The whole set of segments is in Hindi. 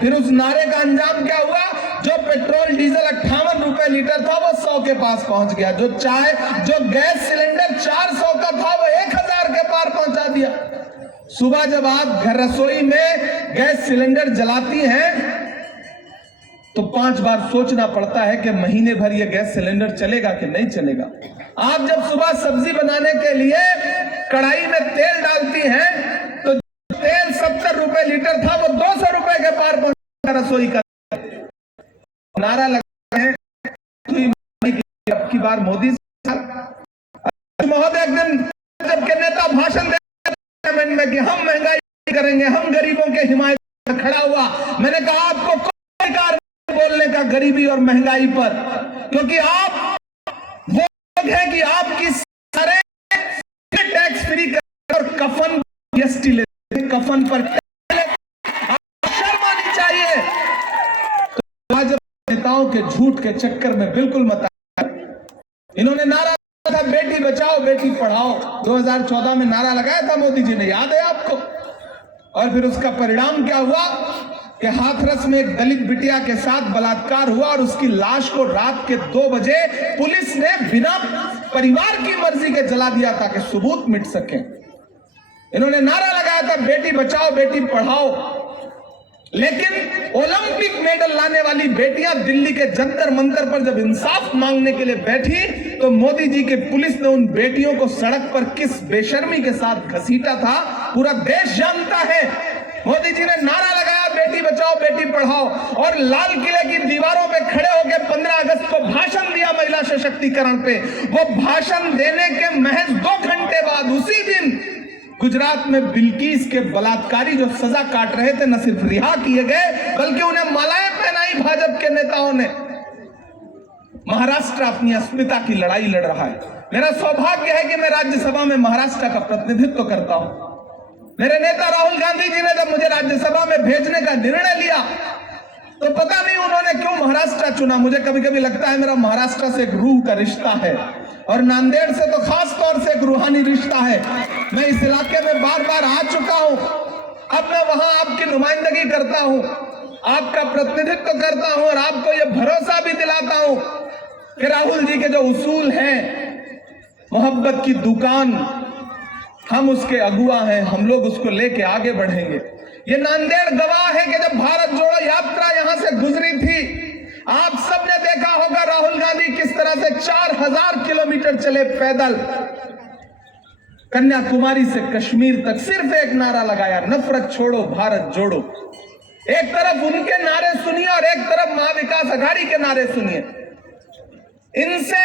फिर उस नारे का अंजाम क्या हुआ? जो पेट्रोल डीजल 58 रुपए लीटर था वो 100 के पास पहुंच गया। जो गैस सिलेंडर 400 का था वो 1000 के पार पहुंचा दिया। सुबह जब आप घर रसोई में गैस सिलेंडर जलाती हैं तो 5 बार सोचना पड़ता है कि महीने भर ये गैस सिलेंडर चलेगा कि नहीं चलेगा। आप जब सुबह सब्जी बनाने के लिए कढ़ाई में तेल डालती हैं तो तेल 70 रुपए लीटर था वो 200 रुपए के पार पहुंचा। रसोई का नारा लगा है अब की बार मोदी महोदय एक दिन जब के नेता भाषण दे में कि हम महंगाई करेंगे, हम गरीबों के हिमायत में खड़ा हुआ। मैंने कहा आपको कोई अधिकार बोलने का गरीबी और महंगाई पर, क्योंकि आप वो लोग हैं कि आपकी सारे टैक्स फ्री कर और कफन जीएसटी लेते, कफन पर शर्म आनी चाहिए। तो आज नेताओं के झूठ के चक्कर में बिल्कुल मत। इन्होंने नारा था बेटी बचाओ बेटी पढ़ाओ, 2014 में नारा लगाया था मोदी जी ने, याद है आपको? और फिर उसका परिणाम क्या हुआ कि हाथरस में एक दलित बिटिया के साथ बलात्कार हुआ और उसकी लाश को रात के 2 बजे पुलिस ने बिना परिवार की मर्जी के जला दिया ताकि सबूत मिट सके। इन्होंने नारा लगाया था बेटी बचाओ बेटी पढ़ाओ, लेकिन ओलंपिक मेडल लाने वाली बेटियां दिल्ली के जंतर मंतर पर जब इंसाफ मांगने के लिए बैठी तो मोदी जी के पुलिस ने उन बेटियों को सड़क पर किस बेशर्मी के साथ घसीटा था पूरा देश जानता है। मोदी जी ने नारा लगाया बेटी बचाओ बेटी पढ़ाओ और लाल किले की दीवारों पे खड़े होकर 15 अगस्त को भाषण दिया महिला सशक्तिकरण पे। वो भाषण देने के महज 2 घंटे बाद उसी दिन गुजरात में बिल्किस के बलात्कारी जो सजा काट रहे थे न सिर्फ रिहा किए गए बल्कि उन्हें मालाएं पहनाई भाजपा के नेताओं ने। महाराष्ट्र अपनी अस्मिता की लड़ाई लड़ रहा है। मेरा सौभाग्य है कि मैं राज्यसभा में महाराष्ट्र का प्रतिनिधित्व करता हूं। मेरे नेता राहुल गांधी जी ने जब मुझे राज्यसभा में भेजने का निर्णय लिया तो पता नहीं उन्होंने क्यों महाराष्ट्र चुना। मुझे कभी कभी लगता है मेरा महाराष्ट्र से एक रूह का रिश्ता है और नांदेड़ से तो खास तौर से एक रूहानी रिश्ता है। मैं इस इलाके में बार बार आ चुका हूं, अब मैं वहां आपकी नुमाइंदगी करता हूं, आपका प्रतिनिधित्व करता हूं और आपको यह भरोसा भी दिलाता हूं कि राहुल जी के जो उसूल हैं, मोहब्बत की दुकान, हम उसके अगुआ हैं, हम लोग उसको लेके आगे बढ़ेंगे। ये नांदेड़ गवाह है कि जब भारत जोड़ो यात्रा यहां से गुजरी थी, आप सबने देखा होगा राहुल गांधी किस तरह से 4000 किलोमीटर चले पैदल कन्याकुमारी से कश्मीर तक, सिर्फ एक नारा लगाया, नफरत छोड़ो भारत जोड़ो। एक तरफ उनके नारे सुनिए और एक तरफ महाविकास अघाड़ी के नारे सुनिए। इनसे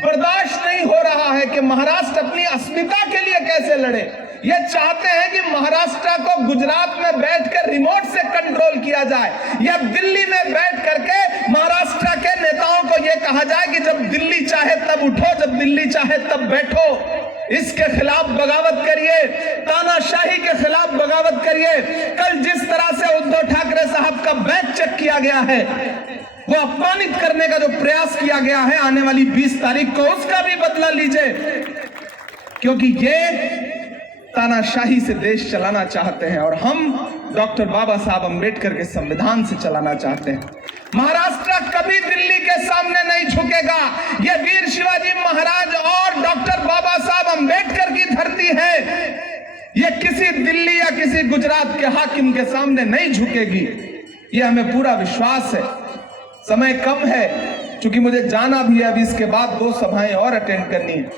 बर्दाश्त नहीं हो रहा है कि महाराष्ट्र अपनी अस्मिता के लिए कैसे लड़े। ये चाहते हैं कि महाराष्ट्र को गुजरात में बैठकर रिमोट से कंट्रोल किया जाए या दिल्ली में बैठ करके महाराष्ट्र के नेताओं को यह कहा जाए कि जब दिल्ली चाहे तब उठो, जब दिल्ली चाहे तब बैठो। इसके खिलाफ बगावत करिए, तानाशाही के खिलाफ बगावत करिए। कल जिस तरह से उद्धव ठाकरे साहब का बैग चेक किया गया है, वो अपमानित करने का जो प्रयास किया गया है आने वाली 20 तारीख को, उसका भी बदला लीजिए, क्योंकि ये तानाशाही से देश चलाना चाहते हैं और हम डॉक्टर बाबा साहब अंबेडकर के संविधान से चलाना चाहते हैं। महाराष्ट्र कभी दिल्ली के सामने नहीं झुकेगा। ये वीर शिवाजी महाराज और डॉक्टर बाबा साहब अंबेडकर की धरती है। ये किसी दिल्ली या किसी गुजरात के हाकिम के सामने नहीं झुकेगी, ये हमें पूरा विश्वास है। समय कम है, क्योंकि मुझे जाना भी है, अभी इसके बाद 2 सभाएं और अटेंड करनी है,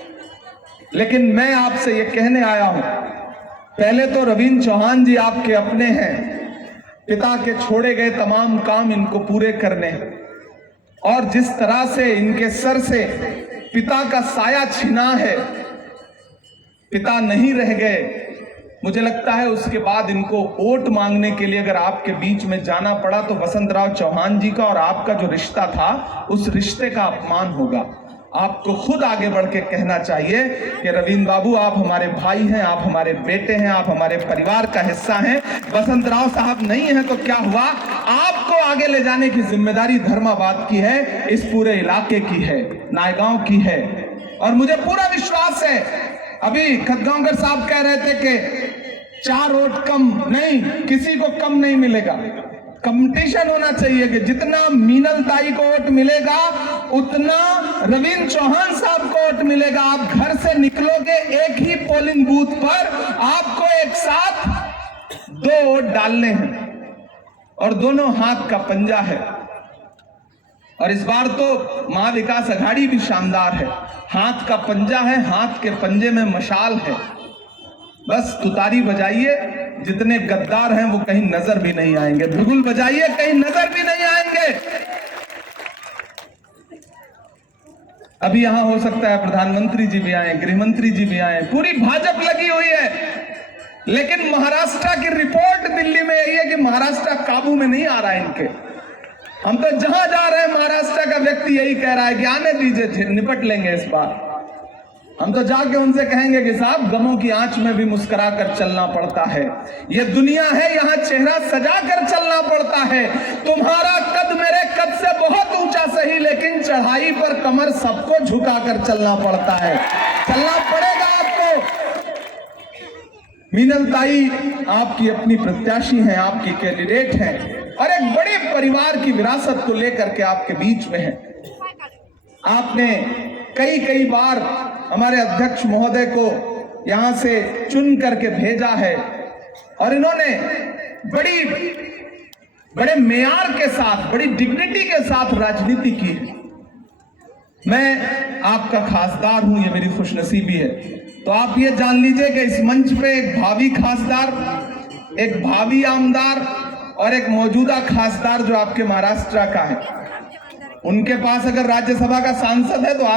लेकिन मैं आपसे ये कहने आया हूं, पहले तो रविंद्र चौहान जी आपके अपने हैं, पिता के छोड़े गए तमाम काम इनको पूरे करने हैं और जिस तरह से इनके सर से पिता का साया छिना है, पिता नहीं रह गए, मुझे लगता है उसके बाद इनको वोट मांगने के लिए अगर आपके बीच में जाना पड़ा तो वसंतराव चौहान जी का और आपका जो रिश्ता था उस रिश्ते का अपमान होगा। आपको खुद आगे बढ़ के कहना चाहिए कि रविंद्र बाबू आप हमारे भाई हैं, आप हमारे बेटे हैं, आप हमारे परिवार का हिस्सा हैं। वसंतराव साहब नहीं है तो क्या हुआ, आपको आगे ले जाने की जिम्मेदारी धर्माबाद की है, इस पूरे इलाके की है, नायगांव की है। और मुझे पूरा विश्वास है, अभी खतगांवकर साहब कह रहे थे कि 4 वोट कम नहीं, किसी को कम नहीं मिलेगा। कंपटीशन होना चाहिए कि जितना मीनल ताई को वोट मिलेगा उतना रविंद्र चौहान साहब को वोट मिलेगा। आप घर से निकलोगे एक ही पोलिंग बूथ पर आपको एक साथ 2 वोट डालने हैं और दोनों हाथ का पंजा है। और इस बार तो महाविकास अघाड़ी भी शानदार है। हाथ का पंजा है, हाथ के पंजे में मशाल है। बस तुतारी बजाइए, जितने गद्दार हैं वो कहीं नजर भी नहीं आएंगे। बिगुल बजाइए, कहीं नजर भी नहीं आएंगे। अभी यहां हो सकता है प्रधानमंत्री जी भी आए, गृह मंत्री जी भी आए, पूरी भाजपा लगी हुई है। लेकिन महाराष्ट्र की रिपोर्ट दिल्ली में यही है कि महाराष्ट्र काबू में नहीं आ रहा है इनके। हम तो जहां जा रहे हैं महाराष्ट्र का व्यक्ति यही कह रहा है कि आने दीजिए, निपट लेंगे इस बार। हम तो जाके उनसे कहेंगे कि साहब गमों की आंच में भी मुस्कुरा कर चलना पड़ता है। ये दुनिया है, यहाँ चेहरा सजा कर चलना पड़ता है। तुम्हारा कद मेरे कद से बहुत ऊंचा सही, लेकिन चढ़ाई पर कमर सबको झुका कर चलना पड़ता है। चलना पड़ेगा आपको। मीनल ताई आपकी अपनी प्रत्याशी हैं, आपकी कैंडिडेट हैं और एक बड़े परिवार की विरासत को लेकर के आपके बीच में है। आपने कई बार हमारे अध्यक्ष महोदय को यहां से चुन करके भेजा है और इन्होंने बड़े मेयार के साथ, बड़ी डिग्निटी के साथ राजनीति की है। मैं आपका खासदार हूं, ये मेरी खुशनसीबी है। तो आप ये जान लीजिए कि इस मंच पे एक भावी खासदार, एक भावी आमदार और एक मौजूदा खासदार जो आपके महाराष्ट्र का है, उनके पास अगर राज्यसभा का सांसद है तो